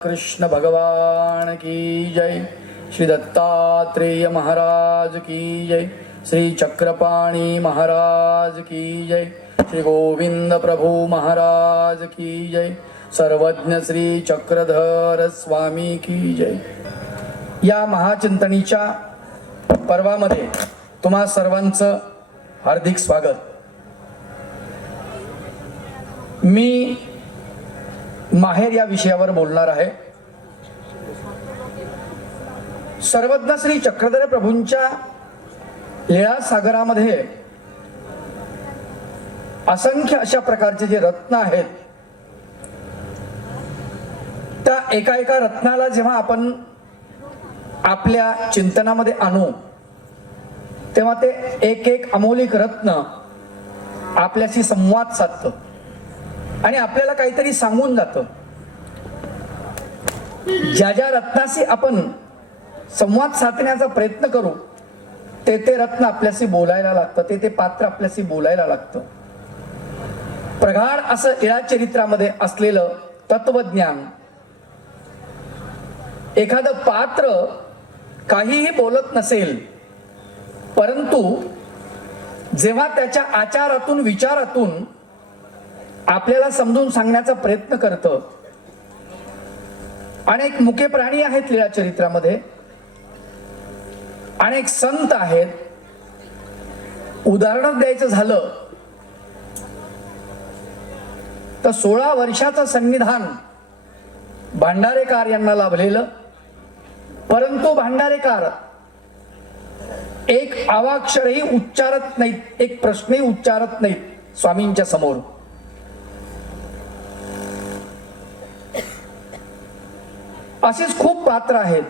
कृष्ण भगवान की जय। श्री दत्तात्रेय महाराज की जय। श्री चक्रपाणी महाराज की जय। श्री गोविंद प्रभु महाराज की जय। सर्वज्ञ श्री चक्रधर स्वामी की जय। या महाचिंतनीच्या पर्वामध्ये तुम्हा सर्वांचं हार्दिक स्वागत। मी माहेर या विषयावर बोलणार आहे। सर्वज्ञ श्री चक्रधर प्रभूंच्या लीळा सागरामध्ये असंख्य अशा प्रकारचे जे रत्न आहेत, त्या एका एका रत्नाला जेव्हा आपण आपल्या चिंतनामध्ये आणू तेव्हा ते एक एक अमौलिक रत्न आपल्याशी संवाद साधतं आणि आपल्याला काहीतरी सांगून जातं। ज्या ज्या रत्नाशी आपण संवाद साधण्याचा प्रयत्न करू ते ते रत्न आपल्याशी बोलायला लागतं, ते ते पात्र आपल्याशी बोलायला लागतं। प्रगाढ असं लीळा चरित्रामध्ये असलेलं तत्वज्ञान, एखादं पात्र काहीही बोलत नसेल परंतु जेव्हा त्याच्या आचारातून विचारातून आपल्याला समजून सांगण्याचा प्रयत्न करतं। अनेक मुके प्राणी आहेत लीळा चरित्रामध्ये, अनेक संत आहेत। उदाहरण द्यायचं झालं तर 16 वर्षाचं संविधान भांडारेकर यांना लाभलेलं, परंतु भांडारेकर एक अवाक्षरही उच्चारत नाहीत, एक प्रश्नही उच्चारत नाहीत स्वामींच्या समोर। अशीच खूप पात्र आहेत।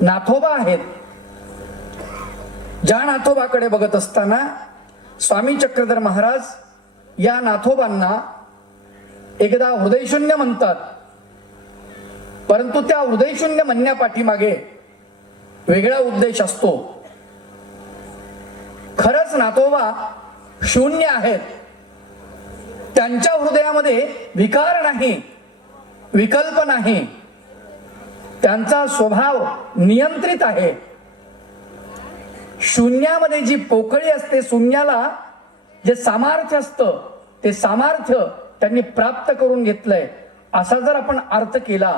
नाथोबा आहेत। ज्या नाथोबाकडे बघत असताना स्वामी चक्रधर महाराज या नाथोबांना एकदा हृदयशून्य म्हणतात, परंतु त्या हृदयशून्य म्हणण्यापाठीमागे वेगळा उद्देश असतो। खरंच नाथोबा शून्य आहेत, त्यांच्या हृदयामध्ये विकार नाही, विकल्प नाही, त्यांचा स्वभाव नियंत्रित आहे। शून्यामध्ये जी पोकळी असते, शून्याला जे सामर्थ्य असतं ते सामर्थ्य त्यांनी प्राप्त करून घेतलंय, असा जर आपण अर्थ केला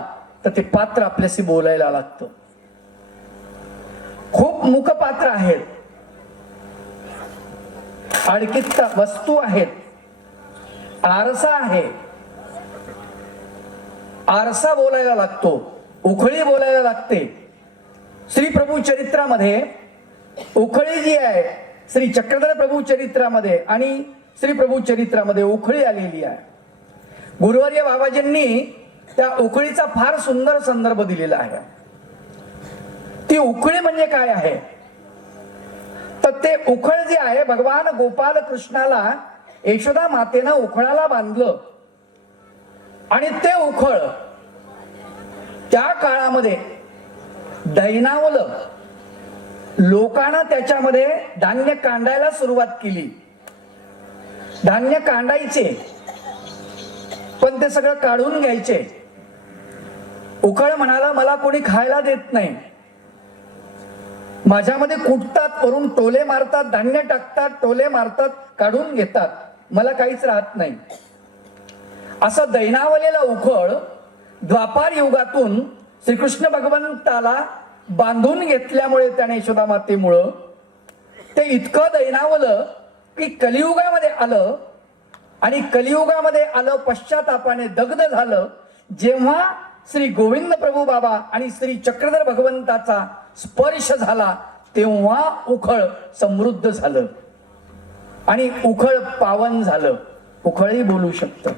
तर ते पात्र आपल्याशी बोलायला लागतं। खूप मुखपात्र आहेत, अडकित वस्तू आहेत, आरसा आहे, आरसा बोलायला लागतो, उखळी बोलायला लागते। श्री प्रभू चरित्रामध्ये उखळी जी आहे, श्री चक्रधर प्रभू चरित्रामध्ये आणि श्री प्रभू चरित्रामध्ये उखळी आलेली आहे। गुरुवर्य बाबाजींनी त्या उखळीचा फार सुंदर संदर्भ दिलेला आहे। ती उखळी म्हणजे काय आहे तर ते उखळ जे आहे, भगवान गोपाल कृष्णाला यशोदा मातेनं उखळाला बांधलं आणि ते उखळ त्या काळामध्ये दैनावलं, लोकांना त्याच्यामध्ये धान्य कांडायला सुरुवात केली। धान्य कांडायचे पण ते सगळं काढून घ्यायचे। उखळ म्हणाला, मला कोणी खायला देत नाही, माझ्यामध्ये कुटतात, वरून टोले मारतात, धान्य टाकतात, टोले मारतात, काढून घेतात, मला काहीच राहत नाही। असं दैनावलेला उखळ द्वापार युगातून श्रीकृष्ण भगवंताला बांधून घेतल्यामुळे त्याने यशोदा मातेमुळं ते इतकं दैनावलं की कलियुगामध्ये आलं आणि कलियुगामध्ये आलं, पश्चातापाने दग्ध झालं। जेव्हा श्री गोविंद प्रभू बाबा आणि श्री चक्रधर भगवंताचा स्पर्श झाला तेव्हा उखळ समृद्ध झालं आणि उखळ पावन झालं। उखळही बोलू शकतं।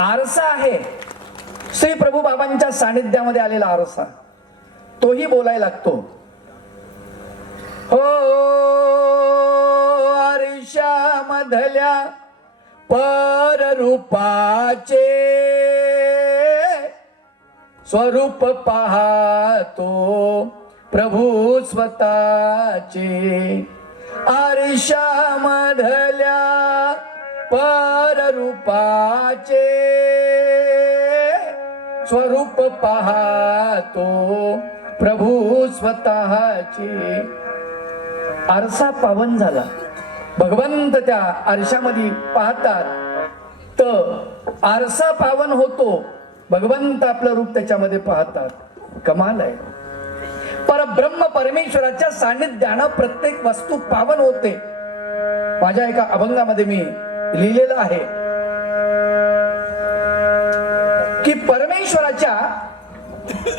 आरसा आहे, श्री प्रभू बाबांच्या सानिध्यामध्ये आलेला आरसा, तोही बोलायला लागतो। हो आरशामधल्या पररूपाचे स्वरूप पाहतो प्रभू स्वतःचे। आरशामधल्या पररूपाचे स्वरूप पाहतो प्रभू स्वतःचे. आरसा पावन झाला, भगवंत त्या आरशामध्ये पाहतात तर आरसा पावन होतो, भगवंत आपलं रूप त्याच्यामध्ये पाहतात. कमाल आहे. परब्रह्म परमेश्वराच्या सान्निध्यानं प्रत्येक वस्तू पावन होते. माझ्या एका अभंगामध्ये मी लिहिलेलं आहे की परमेश्वराच्या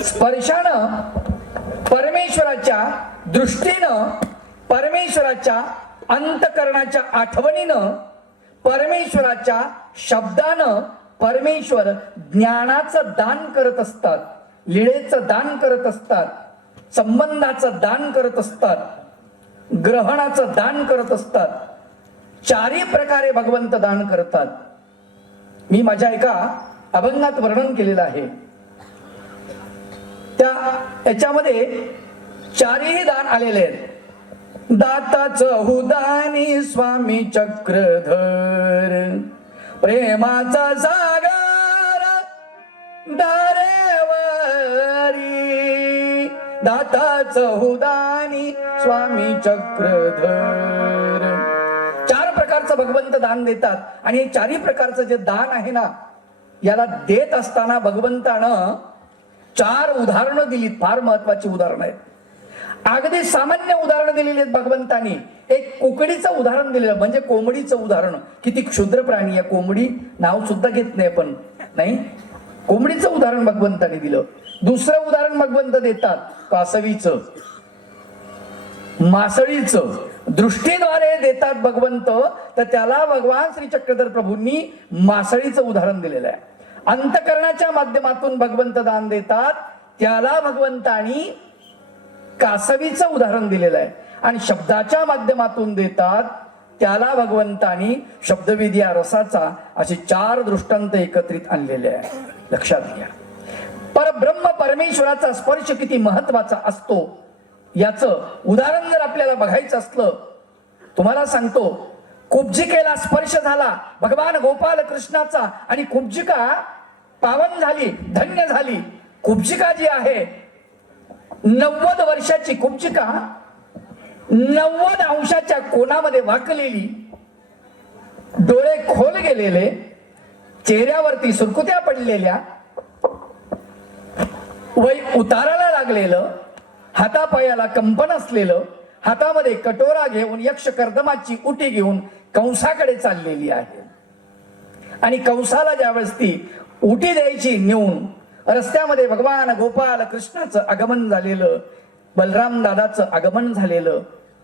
स्पर्शानं, परमेश्वराच्या दृष्टीनं, परमेश्वराच्या अंतकरणाच्या आठवणीनं, परमेश्वराच्या शब्दानं परमेश्वर ज्ञानाचं दान करत असतात, लीळेचं दान करत असतात, संबंधाचं दान करत असतात, ग्रहणाचं दान करत असतात. चारही प्रकारे भगवंत दान करतात. मी माझ्या एका अभंगात वर्णन केलेलं आहे. त्याच्यामध्ये चारही दान आलेले आहेत. दाताचं हुदानी स्वामी चक्रधर, प्रेमाचा सागर धारेवरी. दाताचं हुदानी स्वामी चक्रधर. चार प्रकारचं भगवंत दान देतात आणि हे चारही प्रकारचं जे दान आहे ना, याला देत असताना भगवंतानं चार उदाहरणं दिलीत. फार महत्वाची उदाहरणं आहेत. अगदी सामान्य उदाहरणं दिलेली आहेत भगवंतानी. एक कोकडीचं उदाहरण दिलेलं म्हणजे कोंबडीचं उदाहरण. किती क्षुद्र प्राणी आहे कोंबडी, नाव सुद्धा घेत नाही पण नाही. कोंबडीचं उदाहरण भगवंतानी दिलं. दुसरं उदाहरण भगवंत देतात कासवीचं, मासळीचं. दृष्टीद्वारे देतात भगवंत, तर त्याला भगवान श्री चक्रधर प्रभूंनी मासळीचं उदाहरण दिलेलं आहे. अंतकरणाच्या माध्यमातून भगवंत दान देतात, त्याला भगवंतानी कासवीचं उदाहरण दिलेलं आहे. आणि शब्दाच्या माध्यमातून देतात, त्याला भगवंतानी शब्दविधी रसाचा, असे चार दृष्टांत एकत्रित आणलेले आहे. लक्षात घ्या. परब्रह्म परमेश्वराचा स्पर्श किती महत्वाचा असतो याचं उदाहरण जर आपल्याला बघायचं असलं, तुम्हाला सांगतो, कुब्जिकेला स्पर्श झाला भगवान गोपाल कृष्णाचा आणि कुब्जिका पावन झाली, धन्य झाली. कुब्जिका जी आहे 90 वर्षाची कुब्जिका, 90 अंशाच्या कोणामध्ये वाकलेली, डोळे खोल गेलेले, चेहऱ्यावरती सुरकुत्या पडलेल्या, वय उताराला लागलेलं, हातापायाला कंपन असलेलं, हातामध्ये कटोरा घेऊन यक्ष कर्दमाची उटी घेऊन कंसाकडे चाललेली आहे. आणि कंसाला ज्यावेळेस ती उटी द्यायची नेऊन, रस्त्यामध्ये भगवान गोपाल कृष्णाचं आगमन झालेलं, बलराम दादाचं आगमन झालेलं.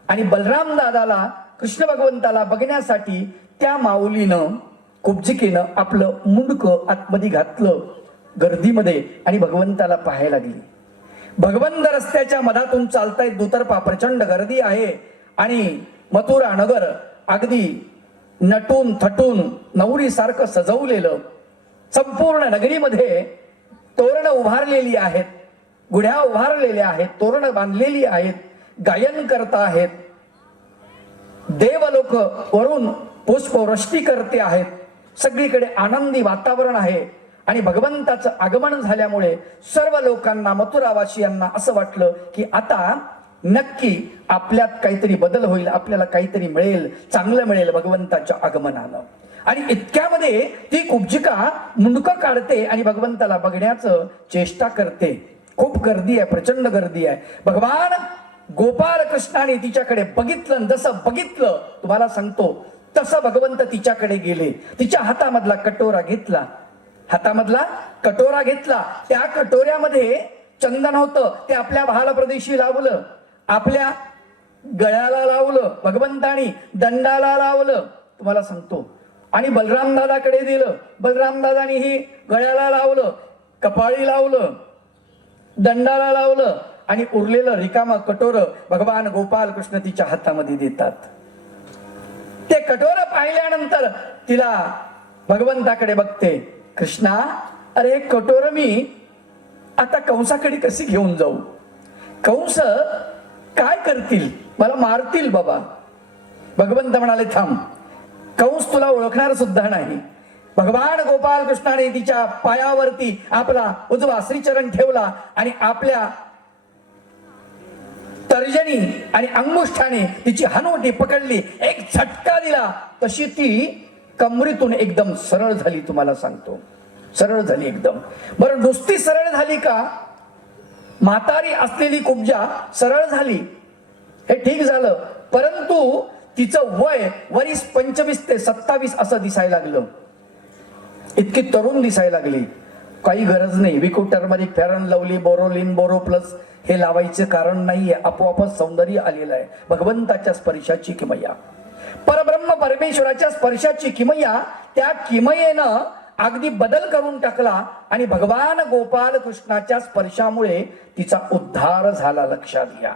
आणि बलराम दादाला, कृष्ण भगवंताला बघण्यासाठी त्या माऊलीनं, कुब्जिकेनं आपलं मुंडकं आतमध्ये घातलं गर्दीमध्ये आणि भगवंताला पाहायला लागली. भगवंत रस्त्याच्या मधातून चालतायत, दुतर्फा प्रचंड गर्दी आहे आणि मथुरा नगर अगदी नटून थटून नवरी सारखं सजवलेलं. संपूर्ण नगरीमध्ये तोरण उभारलेली आहेत, गुढ्या उभारलेल्या आहेत, तोरण बांधलेली आहेत, गायन करत आहेत, देवलोक वरून पुष्पवृष्टी करते आहेत. सगळीकडे आनंदी वातावरण आहे. आणि भगवंताचं आगमन झाल्यामुळे सर्व लोकांना, मथुरावासियांना असं वाटलं की आता नक्की आपल्यात काहीतरी बदल होईल, आपल्याला काहीतरी मिळेल, चांगलं मिळेल भगवंताच्या आगमनानं. आणि इतक्यामध्ये ती कुब्जिका मुंडकं काढते आणि भगवंताला बघण्याचं चेष्टा करते. खूप गर्दी आहे, प्रचंड गर्दी आहे. भगवान गोपाल कृष्णाने तिच्याकडे बघितलं, जसं बघितलं तुम्हाला सांगतो तसं भगवंत तिच्याकडे गेले. तिच्या हातामधला कटोरा घेतला, हातामधला कटोरा घेतला. त्या कटोऱ्यामध्ये चंदन होतं, ते आपल्या भाल प्रदेशी लावलं, आपल्या गळ्याला लावलं भगवंतानी, दंडाला लावलं तुम्हाला सांगतो. आणि बलराम दादाकडे दिलं. बलराम दादानी ही गळ्याला लावलं, कपाळी लावलं, दंडाला लावलं आणि उरलेलं रिकामं कटोर भगवान गोपाल कृष्ण तिच्या हातामध्ये देतात. ते कटोर पाहिल्यानंतर तिला भगवंताकडे बघते. कृष्णा, अरे कटोर मी आता कंसाकडे कशी घेऊन जाऊ? कंस काय करतील? मला मारतील बाबा. भगवंत म्हणाले थांब, कंस तुला ओळखणार सुद्धा नाही. भगवान गोपाल कृष्णाने तिच्या पायावरती आपला उजवा श्रीचरण ठेवला आणि आपल्या तर्जनी आणि अंगुष्ठाने तिची हनुवटी पकडली, एक झटका दिला, तशी ती कमरीतून एकदम सरळ झाली. तुम्हाला सांगतो, सरळ झाली एकदम. बरं, नुसती सरळ झाली का? म्हातारी असलेली कुब्जा सरळ झाली, हे ठीक झालं, परंतु तिचं वय वरीस 25 ते 27 असं दिसायला लागलं. इतकी तरुण दिसायला लागली. काही गरज नाही Vicco turmeric, fair and lovely, Boroline, Boro plus हे लावायचे कारण नाहीये. आपोआपच सौंदर्य आलेलं आहे. भगवंताच्या स्पर्शाची किमया, परब्रह्म परमेश्वराच्या स्पर्शाची किमया, त्या किमयेनं अगदी बदल करून टाकला आणि भगवान गोपाल कृष्णाच्या स्पर्शामुळे तिचा उद्धार झाला. लक्षात घ्या,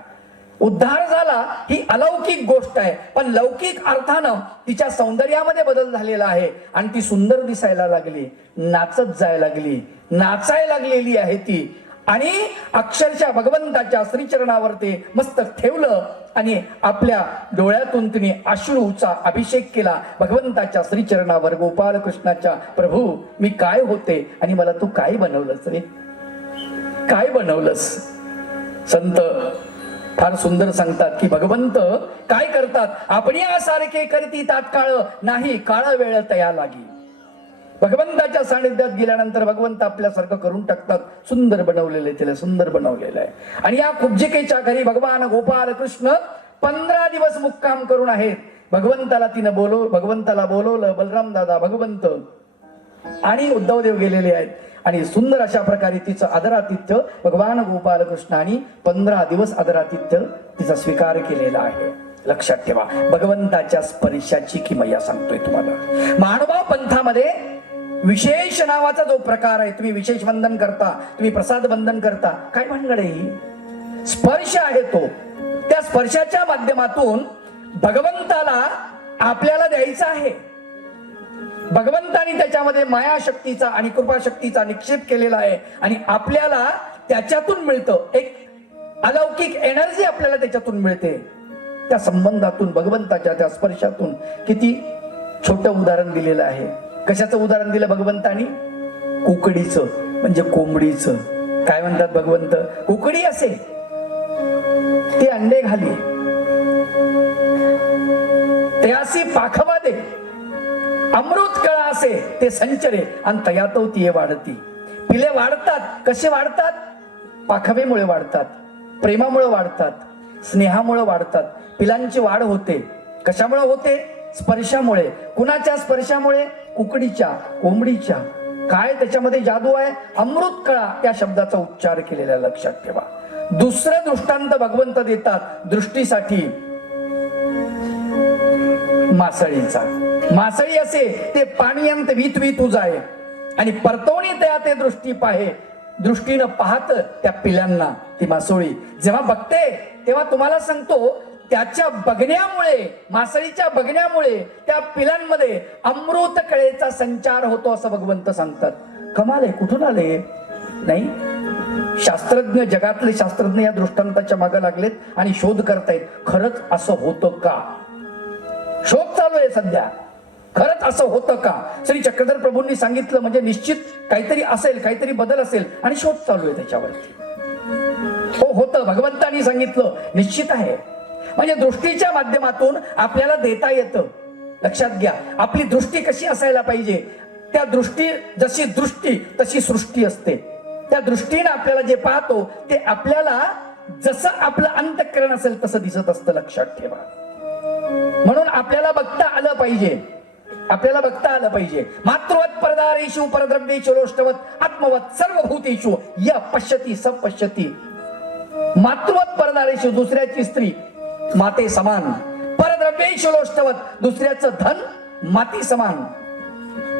उद्धार झाला ही अलौकिक गोष्ट आहे, पण लौकिक अर्थानं तिच्या सौंदर्यामध्ये बदल झालेला आहे आणि ती सुंदर दिसायला लागली, नाचत जायला लागली, नाचायला लागलेली आहे ती. आणि अक्षरशः भगवंताच्या श्रीचरणावर ते मस्तक ठेवलं आणि आपल्या डोळ्यातून तिने अश्रूचा अभिषेक केला भगवंताच्या श्रीचरणावर. गोपाल कृष्णाच्या, प्रभू मी काय होते आणि मला तू काय बनवलंस रे, काय बनवलंस? संत फार सुंदर सांगतात की भगवंत काय करतात, आपण यासारखे करती तात्काळ नाही, काळ वेळ तया लागी. भगवंताच्या सानिध्यात गेल्यानंतर भगवंत आपल्यासारखं करून टाकतात. सुंदर बनवलेलं आहे, तिला सुंदर बनवलेलं आहे. आणि या कुब्जिकेच्या घरी भगवान गोपाल कृष्ण 15 दिवस मुक्काम करून आहेत. भगवंताला बोलवलं बलराम दादा, भगवंत आणि उद्धवदेव गेलेले आहेत आणि सुंदर अशा प्रकारे तिचं आदरातिथ्य भगवान गोपाल कृष्णाने 15 दिवस आदरातिथ्य तिचा स्वीकार केलेला आहे. लक्षात ठेवा, भगवंताच्या स्पर्शाची किमया सांगतोय तुम्हाला. महानुभाव पंथामध्ये विशेष नावाचा जो प्रकार आहे, तुम्ही विशेष वंदन करता, तुम्ही प्रसाद वंदन करता, काय भानगड आहे? स्पर्श आहे तो. त्या स्पर्शाच्या माध्यमातून भगवंताला आपल्याला द्यायचा आहे. भगवंतानी त्याच्यामध्ये माया शक्तीचा आणि कृपा शक्तीचा निक्षेप केलेला आहे आणि आपल्याला त्याच्यातून मिळतं. एक अलौकिक एनर्जी आपल्याला त्याच्यातून मिळते. त्या संबंधातून, भगवंताच्या त्या स्पर्शातून. किती छोटं उदाहरण दिलेलं आहे. कशाचं उदाहरण दिलं भगवंतानी? कुकडीचं, म्हणजे कोंबडीचं. काय म्हणतात भगवंत? कुकडी असे ते अंडे घाली, ते अशी पाखवा दे, अमृत कळा असे ते संचरे आणि तयातो ती वाढती. पिले वाढतात. कसे वाढतात? पाखवेमुळे वाढतात, प्रेमामुळे वाढतात, स्नेहामुळे वाढतात. पिलांची वाढ होते. कशामुळे होते? स्पर्शामुळे. कुणाच्या स्पर्शामुळे? कुकडीच्या, कोंबडीच्या. काय त्याच्यामध्ये जादू आहे? अमृत कळा या शब्दाचा उच्चार केलेला लक्षात ठेवा. दुसरं दृष्टांत भगवंत देतात दृष्टीसाठी, मासळीचा. मासळी असे ते पाणीयंत वीत वीत उजाय आणि परतवणी त्या ते दृष्टी पाहे. दृष्टीनं पाहत त्या पिल्यांना ती मासोळी जेव्हा बघते तेव्हा तुम्हाला सांगतो, त्याच्या बघण्यामुळे, मासळीच्या बघण्यामुळे त्या पिलांमध्ये अमृत कळेचा संचार होतो असं भगवंत सांगतात. कमाल आहे. कुठून आले? नाही, शास्त्रज्ञ, जगातले शास्त्रज्ञ या दृष्टांताच्या मागे लागलेत आणि शोध करतायत. खरंच असं होतं का? शोध चालू आहे सध्या. खरंच असं होतं का? श्री चक्रधर प्रभूंनी सांगितलं म्हणजे निश्चित काहीतरी असेल, काहीतरी बदल असेल आणि शोध चालू आहे त्याच्यावरती. हो, होतं. भगवंतांनी सांगितलं, निश्चित आहे. म्हणजे दृष्टीच्या माध्यमातून आपल्याला देता येतं. लक्षात घ्या, आपली दृष्टी कशी असायला पाहिजे? त्या दृष्टी, जशी दृष्टी तशी सृष्टी असते. त्या दृष्टीने आपल्याला जे पाहतो ते आपल्याला जसं आपलं अंतःकरण असेल तसं दिसत असतं. लक्षात ठेवा. म्हणून आपल्याला बघता आलं पाहिजे. आपल्याला बघता आलं पाहिजे. मातृवत परदारेषु परद्रव्येषु रोष्टवत आत्मवत सर्वभूतेषु य पश्यति स पश्यति. मातृवत परदारेषु, दुसऱ्याची स्त्री माते समान. परद्रव्येषु रोष्टवत, दुसऱ्याचं धन माती समान.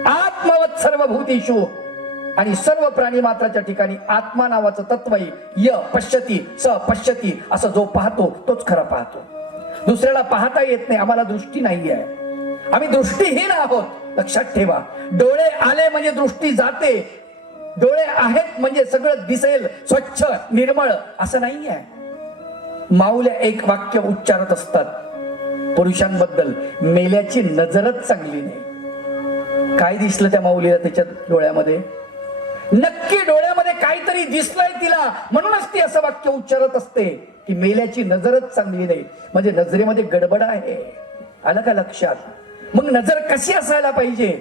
आत्मवत सर्वभूतेषु, आणि सर्व प्राणी मात्राच्या ठिकाणी आत्मा नावाचं तत्व आहे. य पश्यति स पश्यति, असं जो पाहतो तोच खरा पाहतो. दुसऱ्याला पाहता येत नाही. आम्हाला दृष्टी नाही आहे. आम्ही दृष्टीहीन आहोत. लक्षात ठेवा. डोळे आले म्हणजे दृष्टी जाते. डोळे आहेत म्हणजे सगळं दिसेल स्वच्छ निर्मळ असं नाही आहे. माऊल्या एक वाक्य उच्चारत असतात पुरुषांबद्दल, मेल्याची नजरच चांगली नाही. काय दिसलं त्या माऊलीला त्याच्या डोळ्यामध्ये? नक्की डोळ्यामध्ये काहीतरी दिसलंय तिला, म्हणूनच ती असं वाक्य उच्चारत असते की मेल्याची नजरच चांगली नाही, म्हणजे नजरेमध्ये गडबड आहे. आलं का लक्षात? मग नजर कशी असायला पाहिजे?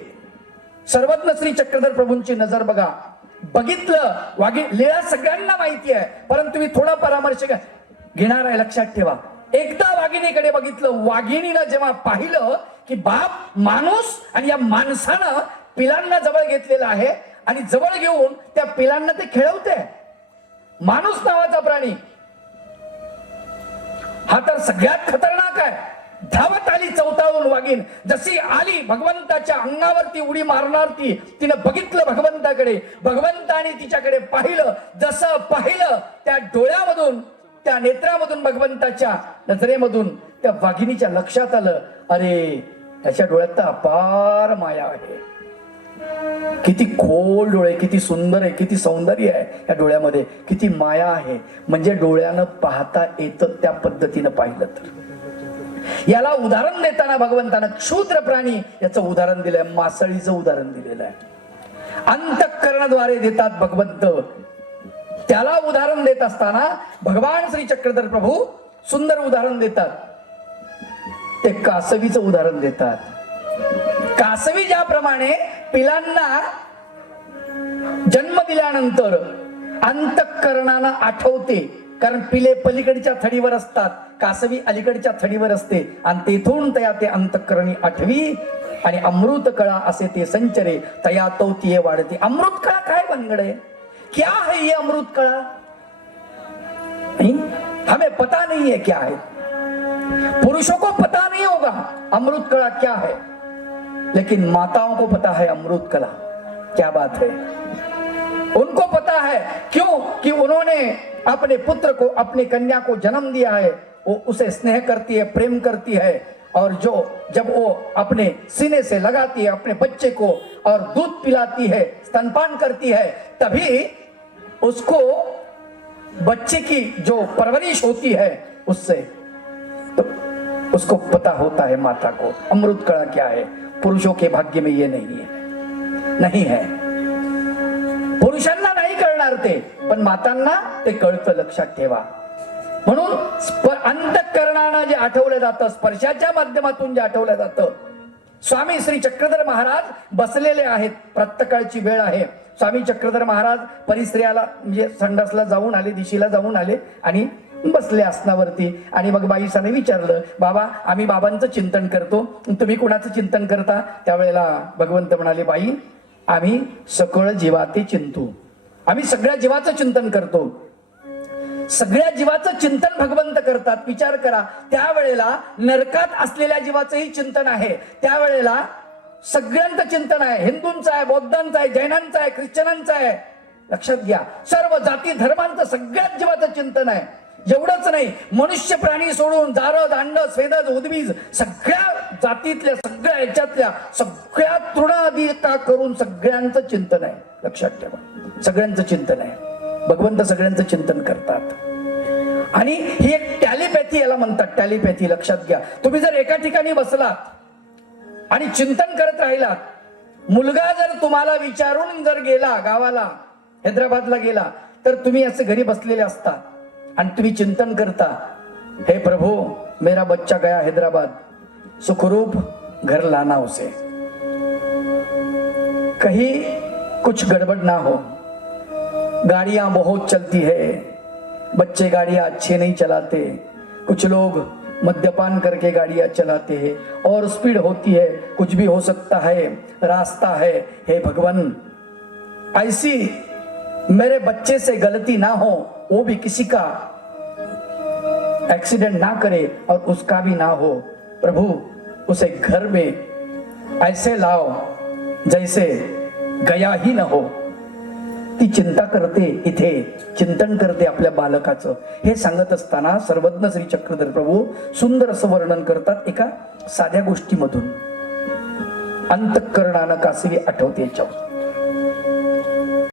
सर्वज्ञ श्री चक्रधर प्रभूंची नजर बघा. बघितलं वाघीण लीळा सगळ्यांना माहिती आहे, परंतु मी थोडा परामर्श घेणार आहे, लक्षात ठेवा. एकदा वाघिणीकडे बघितलं, वाघिणीनं जेव्हा पाहिलं की बाप माणूस आणि या माणसानं पिलांना जवळ घेतलेला आहे आणि जवळ घेऊन त्या पिलांना ते खेळवते. माणूस नावाचा प्राणी हा तर सगळ्यात खतरनाक आहे. धावत आली चौथावून वाघीण, जशी आली भगवंताच्या अंगावरती उडी मारणार ती. तिनं बघितलं भगवंताकडे, भगवंताने तिच्याकडे पाहिलं. जसं पाहिलं त्या डोळ्यामधून, त्या नेत्रामधून, भगवंताच्या नजरेमधून त्या वाघिणीच्या लक्षात आलं, अरे त्याच्या डोळ्यात तर अपार माया आहे. किती खोल डोळे, किती सुंदर आहे, किती सौंदर्य आहे या डोळ्यामध्ये, किती माया आहे. म्हणजे डोळ्यानं पाहता येतं त्या पद्धतीनं पाहिलं तर. याला उदाहरण देताना भगवंतानं क्षुद्र प्राणी याचं उदाहरण दिलंय, मासळीचं उदाहरण दिलेलं आहे. अंतःकरणाद्वारे देतात भगवंत. त्याला उदाहरण देत असताना भगवान श्री चक्रधर प्रभू सुंदर उदाहरण देतात. ते कासवीचं उदाहरण देतात. कासवी ज्याप्रमाणे पिलांना जन्म दिल्यानंतर अंतःकरणानं आठवते, कारण पिले पलीकडच्या थडीवर असतात, कासवी अलीकडच्या थडीवर असते, आणि तेथून तया ते अंतःकरणी आठवी आणि अमृत कळा असे ते संचरे तया तौतीये वाढते. अमृत कळा काय बनगडे? क्या है ये अमृत कळा? नहीं, हमें पता नहीं है क्या है. पुरुषों को पता नहीं होगा अमृत कला क्या है, लेकिन माताओं को पता है अमृत कला. क्या बात है, उनको पता है. क्यों? कि उन्होंने अपने पुत्र को, अपनी कन्या को जन्म दिया है, वो उसे स्नेह करती है, प्रेम करती है, और जब वो अपने सीने से लगाती है अपने बच्चे को और दूध पिलाती है, स्तनपान करती है, तभी उसको बच्चे की जो परवरिश होती है उससे तो उसको पता होता है माता को अमृत कला क्या है. पुरुषों के भाग्य में ये नहीं है, नहीं है. पुरुषांना नाही कळणार ते, पण मातांना ते कळतं, लक्षात ठेवा. म्हणून अंतःकरणानं जे आठवलं जातं, स्पर्शाच्या माध्यमातून जे आठवलं जातं. स्वामी श्री चक्रधर महाराज बसलेले आहेत, प्रातःकाळची वेळ आहे. स्वामी चक्रधर महाराज परिसराला म्हणजे संडासला जाऊन आले, दिशेला जाऊन आले आणि बसले आसनावरती. आणि मग बाईसाने विचारलं, बाबा आम्ही बाबांचं चिंतन करतो, तुम्ही कोणाचं चिंतन करता? त्यावेळेला भगवंत म्हणाले, बाई आम्ही सकळ जीवाते चिंतू, आम्ही सगळ्या जीवाचं चिंतन करतो. सगळ्या जीवाचं चिंतन भगवंत करतात. विचार करा, त्यावेळेला नरकात असलेल्या जीवाचंही चिंतन आहे, त्यावेळेला सगळ्यांचं चिंतन आहे. हिंदूंचं आहे, बौद्धांचं आहे, जैनांचं आहे, ख्रिश्चनांचं आहे. लक्षात घ्या, सर्व जाती धर्मांचं सगळ्याच जीवाचं चिंतन आहे. एवढंच नाही, मनुष्य प्राणी सोडून जारद, अंड, स्वेदज, उद्भिज सगळ्या जातीतल्या, सगळ्या ह्याच्यातल्या सगळ्या तृणादिका करून सगळ्यांचं चिंतन आहे. लक्षात ठेवा, सगळ्यांचं चिंतन आहे. भगवंत सगळ्यांचं चिंतन करतात. आणि ही एक टॅलिपॅथी याला म्हणतात, टॅलिपॅथी. लक्षात घ्या, तुम्ही जर एका ठिकाणी बसलात आणि चिंतन करत राहिलात, मुलगा जर तुम्हाला विचारून जर गेला गावाला, हैदराबादला गेला, तर तुम्ही असे घरी बसलेले असता आणि तुम्ही चिंतन करता, हे प्रभु मेरा बच्चा गया हैदराबाद, सुखरूप घर लाना उसे, कहीं कुछ गड़बड़ ना हो, गाड़ियां बहुत चलती है, बच्चे गाड़ियां अच्छे नहीं चलाते, कुछ लोग मद्यपान करके गाड़ियां चलाते हैं और स्पीड होती है, कुछ भी हो सकता है, रास्ता है, हे भगवान ऐसी मेरे बच्चे से गलती ना हो, वो भी किसी का एक्सीडेंट ना करे और उसका भी ना हो, प्रभु उसे घर में ऐसे लाओ जैसे गया ही न हो. ती चिंता करते, इथे चिंतन करते आपल्या बालकाचं. हे सांगत असताना सर्वज्ञ श्री चक्रधर प्रभू सुंदर असं वर्णन करतात एका साध्या गोष्टीमधून. अंतःकरणानं कासवी आठवते याच्यावर.